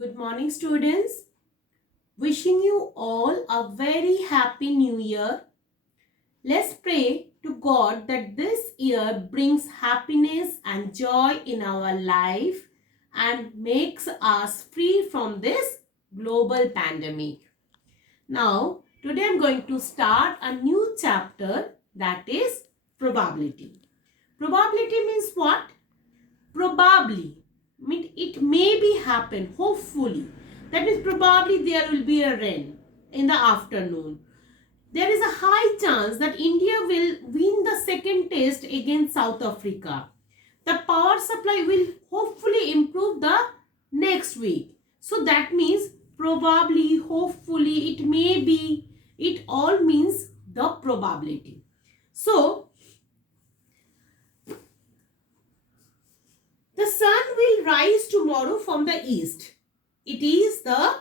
Good morning, students. Wishing you all a very happy new year. Let's pray to God that this year brings happiness and joy in our life and makes us free from this global pandemic. Now, today I'm going to start a new chapter, that is probability. Probability means what? Probably. Mean it may be happen, hopefully. That means probably there will be a rain in the afternoon. There is a high chance that India will win the second test against South Africa. The power supply will hopefully improve the next week. So that means probably, hopefully, it may be, it all means the probability. So the sun will rise tomorrow from the east. It is the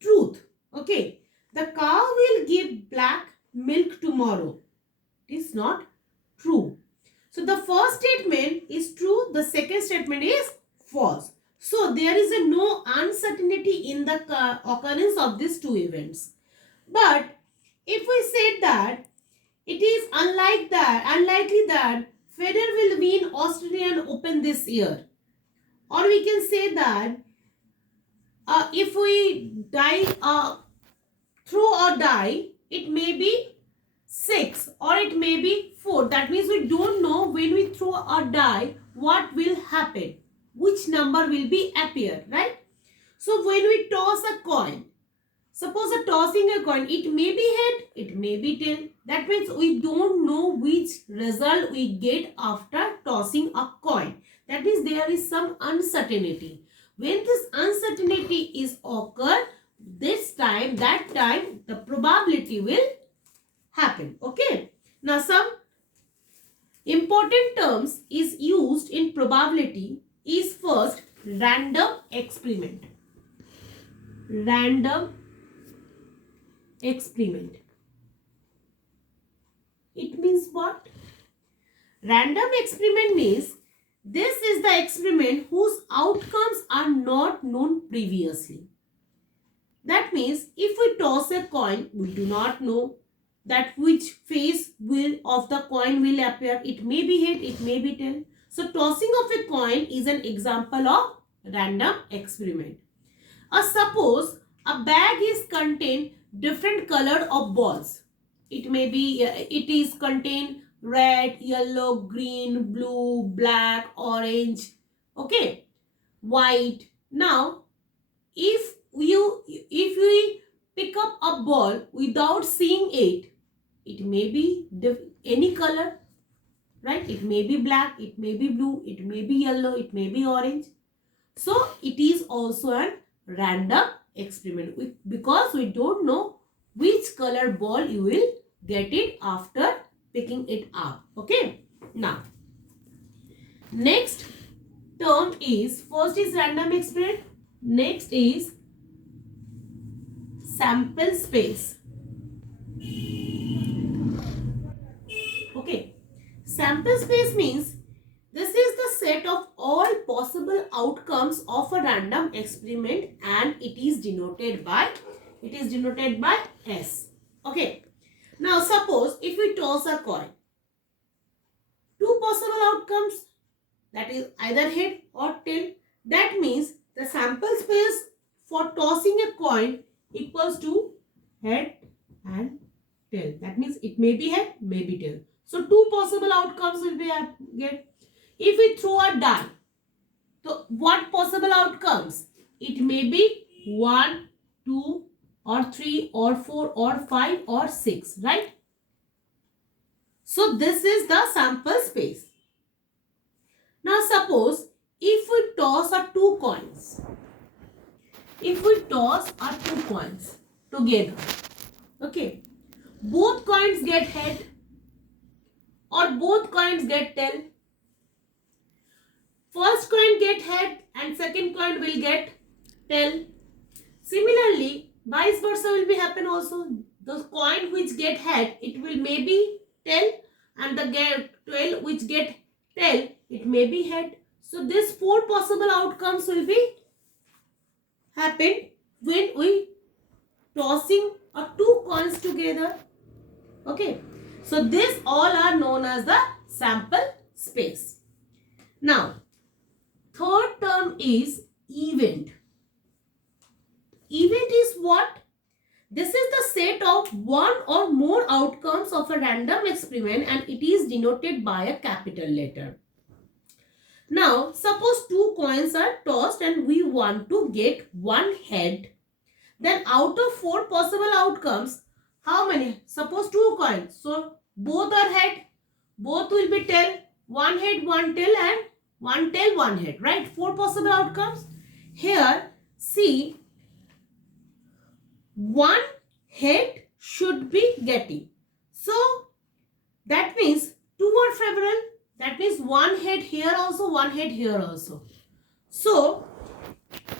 truth. Okay. The cow will give black milk tomorrow. It is not true. So the first statement is true. The second statement is false. So there is a no uncertainty in the occurrence of these two events. But if we say that it is unlikely that Federer will win Australian Open this year, or we can say that if we die through or die, it may be 6 or it may be 4. That means we don't know when we throw or die what will happen, which number will be appear, right? So when we toss a coin, suppose a tossing a coin, it may be head, it may be tail. That means we don't know which result we get after tossing a coin. That means there is some uncertainty. When this uncertainty is occur, that time the probability will happen. Okay. Now some important terms is used in probability is first random experiment. Random experiment. It means what? Random experiment means this is the experiment whose outcomes are not known previously. That means if we toss a coin, we do not know that which face will of the coin will appear. It may be head, it may be tail. So tossing of a coin is an example of random experiment. Suppose a bag is contain different color of balls. It may be, it is contain red, yellow, green, blue, black, orange, okay, white. Now, if we pick up a ball without seeing it, it may be any color, right? It may be black, it may be blue, it may be yellow, it may be orange. So it is also a random experiment because we don't know which color ball you will get it after picking it up. Okay. Now, next term is, first is random experiment, next is sample space. Okay. Sample space means this is the set of all possible outcomes of a random experiment and it is denoted by S. Okay. Now suppose if we toss a coin, two possible outcomes, that is either head or tail. That means the sample space for tossing a coin equals to head and tail. That means it may be head, may be tail. So two possible outcomes will be get. If we throw a die, so what possible outcomes? It may be 1, 2 or 3 or 4 or 5 or 6, right? So this is the sample space. Now suppose if we toss our two coins. If we toss our two coins together, okay, both coins get head or both coins get tail. First coin get head and second coin will get tail. Similarly, vice versa will be happen also. The coin which get head, it will maybe tail, and the tail which get tail, it may be head. So these four possible outcomes will be happened when we tossing two coins together. Okay. So this all are known as the sample space. Now, third term is event. Event is what? This is the set of one or more outcomes of a random experiment and it is denoted by a capital letter. Now, suppose two coins are tossed and we want to get one head. Then out of four possible outcomes, how many? Suppose two coins. So, both are head. Both will be tail. One head, one tail and one tail, one head. Right? Four possible outcomes. Here, see, one head should be getting. So, that means two are favorable. That means one head here also, one head here also. So,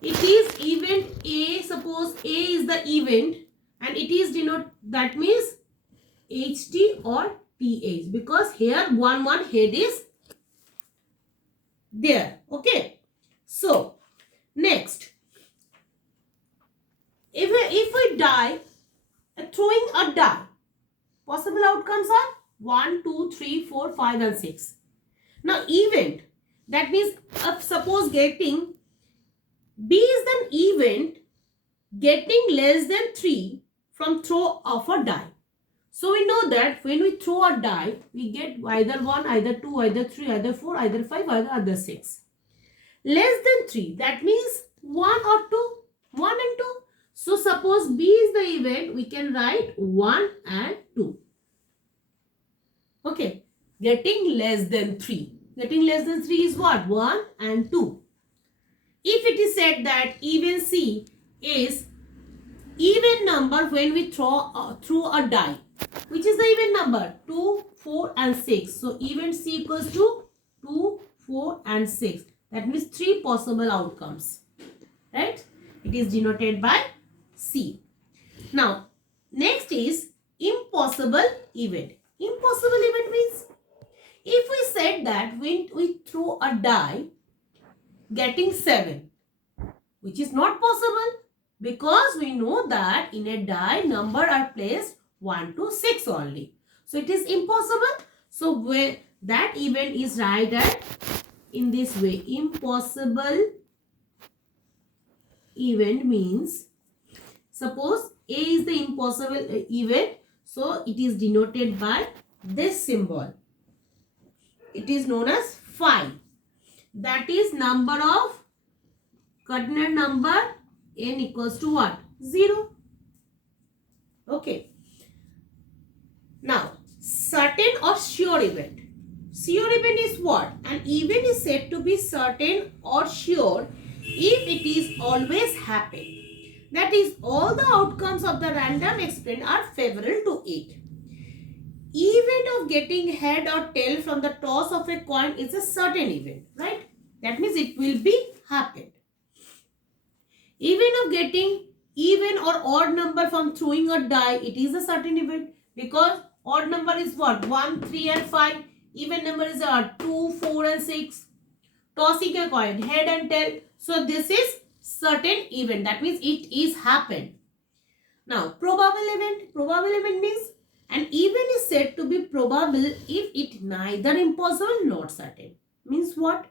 it is event A. Suppose A is the event and it is denoted, that means HT or TH, because here one head is there. Okay. So, next, if we die, throwing a die, possible outcomes are 1, 2, 3, 4, 5 and 6. Now, event, that means suppose getting B is an event getting less than 3 from throw of a die. So, we know that when we throw a die, we get either 1, either 2, either 3, either 4, either 5, either 6. Less than 3, that means 1 or 2, 1 and 2. So, suppose B is the event, we can write 1 and 2. Okay, getting less than 3. Getting less than 3 is what? 1 and 2. If it is said that even C is even number when we throw a die, which is the even number? 2, 4 and 6. So, even C equals to 2, 4 and 6. That means 3 possible outcomes. Right? It is denoted by C. Now, next is impossible event. Impossible event means if we said that when we throw a die getting 7, which is not possible because we know that in a die number are placed 1 to 6 only. So it is impossible. So where that event is written in this way. Impossible event means suppose A is the impossible event. So it is denoted by this symbol. It is known as phi. That is number of coordinate number n equals to what? 0. Okay. Now, certain or sure event. Sure event is what? An event is said to be certain or sure if it is always happen. That is, all the outcomes of the random experiment are favorable to it. Event of getting head or tail from the toss of a coin is a certain event, right? That means it will be happened. Event of getting even or odd number from throwing a die, it is a certain event because odd number is what? 1, 3 and 5. Even number is 2, 4 and 6. Tossing a coin, head and tail. So this is certain event. That means it is happened. Now, probable event. Probable event means an event is said to be probable if it neither impossible nor certain. Means what?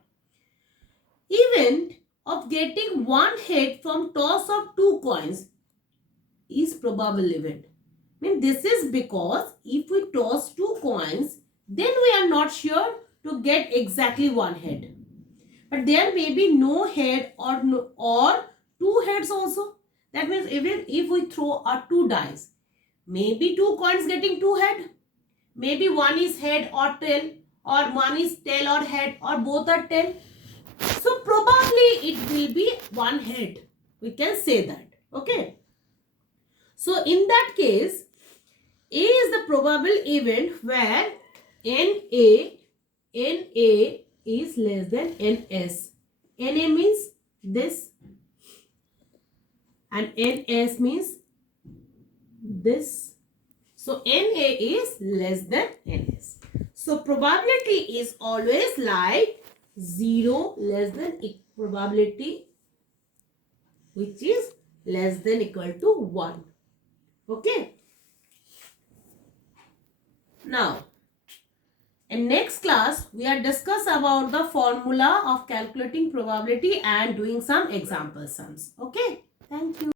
Event of getting one head from toss of two coins is probable event. This is because if we toss two coins, then we are not sure to get exactly one head. But there may be no head or two heads also. That means even if we throw two dice, maybe two coins getting two head, maybe one is head or tail, or one is tail or head, or both are tail. So probably it will be one head. We can say that. Okay. So in that case, A is the probable event where NA is less than NS. NA means this and NS means this. So NA is less than NS. So probability is always like 0 less than probability which is less than equal to 1. Okay. Now, in next class, we are discuss about the formula of calculating probability and doing some example sums. Okay. Thank you.